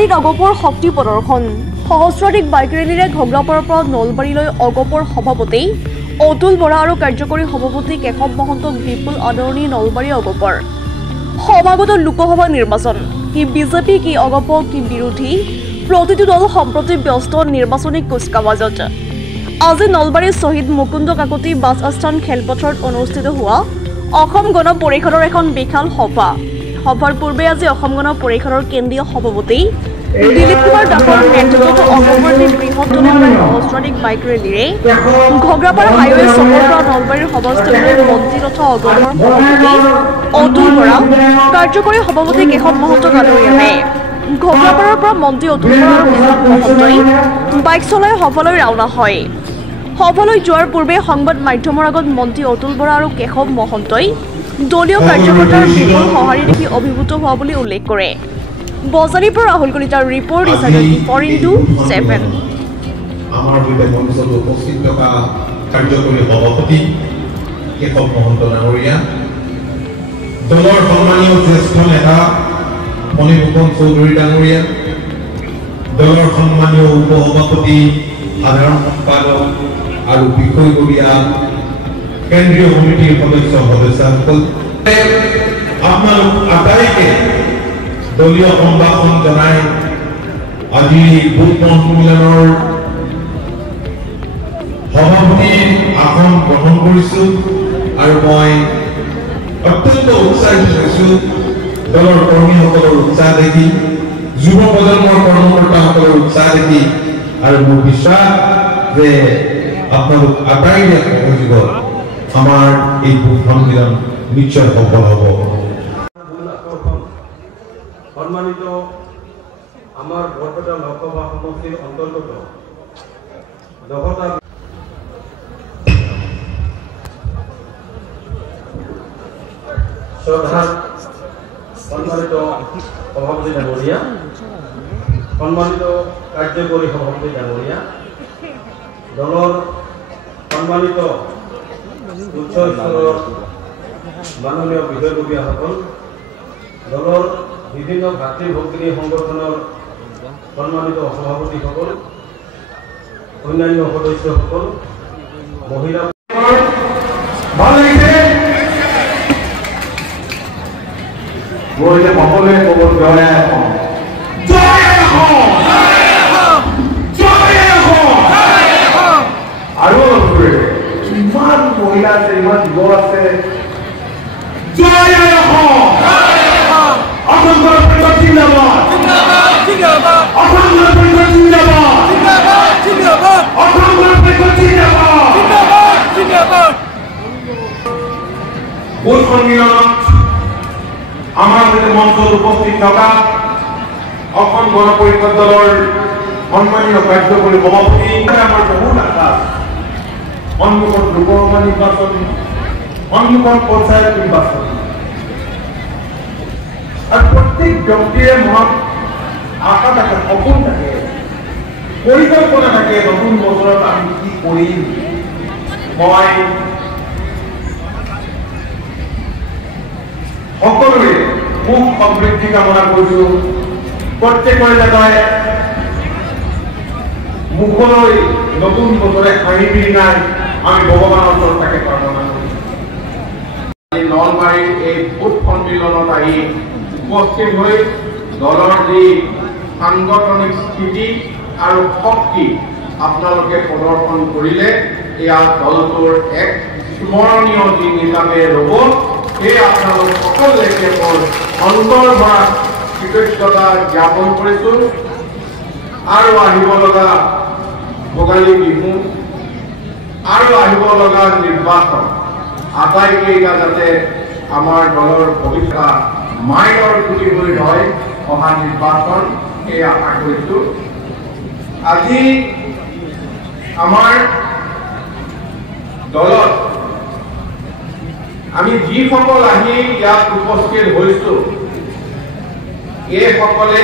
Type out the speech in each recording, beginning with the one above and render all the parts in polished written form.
বজাৰীত অগপৰ শক্তি প্ৰদৰ্শন সহস্ৰাধিক বাইক ৰেলীৰে ঘগ্ৰাপাৰাৰ পৰা নলবাৰীলৈ অগপৰ সভাপতি অতুল বৰা আৰু কাৰ্যকৰী সভাপতি কেশৱ মহন্তক বিপুল আদৰণি নলবাৰী অগপৰ সমাগত লোকসভা নিৰ্বাচন কি বিজেপি কি অগপ কি বিৰোধী প্ৰতিটো দল সম্প্ৰতি ব্যস্ত নিৰ্বাচনী কুচকাৱাজত আজি নলবাৰীৰ শ্বহীদ মুকুন্দ কাকতি বাছ আস্থান খেলপথাৰত অনুষ্ঠিত হোৱা অসম গণ পৰিষদৰ এখন বিশাল সভাৰ পূৰ্বে আজি অসম গণ পৰিষদৰ কেন্দ্ৰীয় সভাপতি দিলীপ কুমাৰ দাসৰ নেতৃত্বত অগপৰ বৃহত্তম সহস্ৰাধিক বাইক ৰেলীৰে ঘগ্ৰাপাৰা হাইৱে চকৰ পৰা নলবাৰীৰ সভাস্থলীলৈ মন্ত্ৰী তথা অগপৰ সভাপতি অতুল বৰা কাৰ্যকৰী সভাপতি কেশৱ মহন্তক আদৰি আনে ঘগ্ৰাপাৰাৰ পৰা মন্ত্ৰী অতুল বৰা আৰু কেশৱ মহন্তই বাইক চলাই সভালৈ ৰাওনা হয় সভালৈ যোৱাৰ পূৰ্বে সংবাদ মাধ্যমৰ আগত মন্ত্ৰী অতুল বৰা আৰু কেশৱ মহন্তই দলীয় কাৰ্যকৰ্তাৰ বিপুল সঁহাৰি দেখি অভিভূত হোৱা বুলি উল্লেখ কৰে বজাৰীৰ পৰা ৰাহুল কলিতাৰ ৰিপৰ্ট *4*7 আমাৰ মঞ্চত উপস্থিত থকা কাৰ্যকৰী সভাপতি কেশৱ মহন্ত ডাঙৰীয়া দলৰ সন্মানীয় জ্যেষ্ঠ নেতা মণিভূষণ চৌধুৰী ডাঙৰীয়া দলৰ সন্মানীয় উপসভাপতি সাধাৰণ সম্পাদক আৰু বিষয়ববীয়া কেন্দ্ৰীয় কমিটিৰ সদস্যসকল আপোনালোক আটাইকে দলীয় সম্ভাষণ জনাই আজি বুথ সন্মিলনৰ সভাপতিৰ আসন গ্ৰহণ কৰিছো আৰু মই অত্যন্ত উৎসাহিত হৈছো দলৰ কৰ্মীসকলৰ উৎসাহ দেখি যুৱ প্ৰজন্মৰ কৰ্মকৰ্তাসকলৰ উৎসাহ দেখি আৰু মোৰ বিশ্বাস যে আপোনালোক আটাইৰে সহযোগত আমাৰ এই বুথ সন্মিলন নিশ্চয় সফল হ'ব সম্মানিত আমাৰ বৰপেটা লোকসভা সমষ্টিৰ অন্তৰ্গত 10টা শ্ৰদ্ধাৰ সম্মানিত সভাপতি ডাঙৰীয়া সম্মানিত কাৰ্যকৰী সভাপতি ডাঙৰীয়া দলৰ সম্মানিত উচ্চ স্তৰৰ মাননীয় বিষয়ববীয়াসকল দলৰ বিভিন্ন ভাতৃ ভগ্নী সংগঠনৰ সম্মানিত সভাপতিসকল অন্যান্য সদস্যসকল মহিলা ভাল লাগিছে মই যে সকলোৱে ক'ব জয় অসম আৰু ইমান মহিলা আছে ইমান যুৱ আছে জয় অসম অসম গণ পৰিষদ জিন্দাবাদ জিন্দাবাদ অসম গণ পৰিষদ জিন্দাবাদ জিন্দাবাদ জিন্দাবাদ অসম গণ পৰিষদ জিন্দাবাদ জিন্দাবাদ জিন্দাবাদ বুথ সন্মিলনত আমাৰ মঞ্চত উপস্থিত থকা অসম গণ পৰিষদ দলৰ সন্মানীয় কাৰ্যকৰী সভাপতি আমাৰ বহুত আশা সন্মুখত লোকসভা নিৰ্বাচন সন্মুখত পঞ্চায়ত নিৰ্বাচন আৰ প্ৰত্যেক ব্যক্তিৰ মনত আশা থাকে সপোন থাকে পৰিকল্পনা থাকে নতুন বছৰত আমি কি কৰিম মই সকলোৱে সুখ সমৃদ্ধি কামনা কৰিছো প্ৰত্যেকৰে যাতে মুখলৈ নতুন বছৰে হাঁহি বিৰিঙাই আমি ভগৱানৰ ওচৰত তাকে প্ৰাৰ্থনা কৰিছো নলবাৰীৰ এই বুথ সন্মিলনত আহি উপস্থিত হৈ দলৰ যি সাংগঠনিক স্থিতি আৰু শক্তি আপোনালোকে প্ৰদৰ্শন কৰিলে এয়া দলটোৰ এক স্মৰণীয় দিন হিচাপে ৰ'ব এই আপোনালোক সকলোকে মোৰ অন্তৰ ভৰা কৃতজ্ঞতা জ্ঞাপন কৰিছো আৰু আহিব লগা ভোগালী বিহু আৰু আহিব লগা নিৰ্বাচন আটাইকেইটা যাতে আমাৰ দলৰ ভৱিষ্যত মাইলৰ খুঁটি হৈ ৰয় অহা নিৰ্বাচন এই আশা কৰিছো আজি আমাৰ দলত আমি যিসকল আহি ইয়াত উপস্থিত হৈছো এইসকলে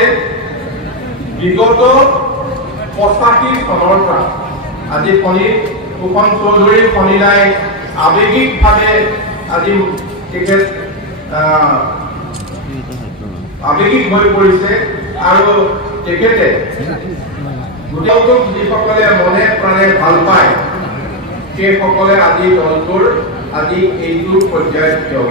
বিগত 85 চনৰ পৰা আজি মণিভূষণ চৌধুৰী ফণিলাই আৱেগিকভাৱে আজি তেখেত আৱেগিক হৈ পৰিছে আৰু তেখেতে গোটেই যিসকলে মনে প্ৰাণে ভাল পায় সেইসকলে আজি দলটোৰ আজি এইটো পৰ্যায়ত থিয়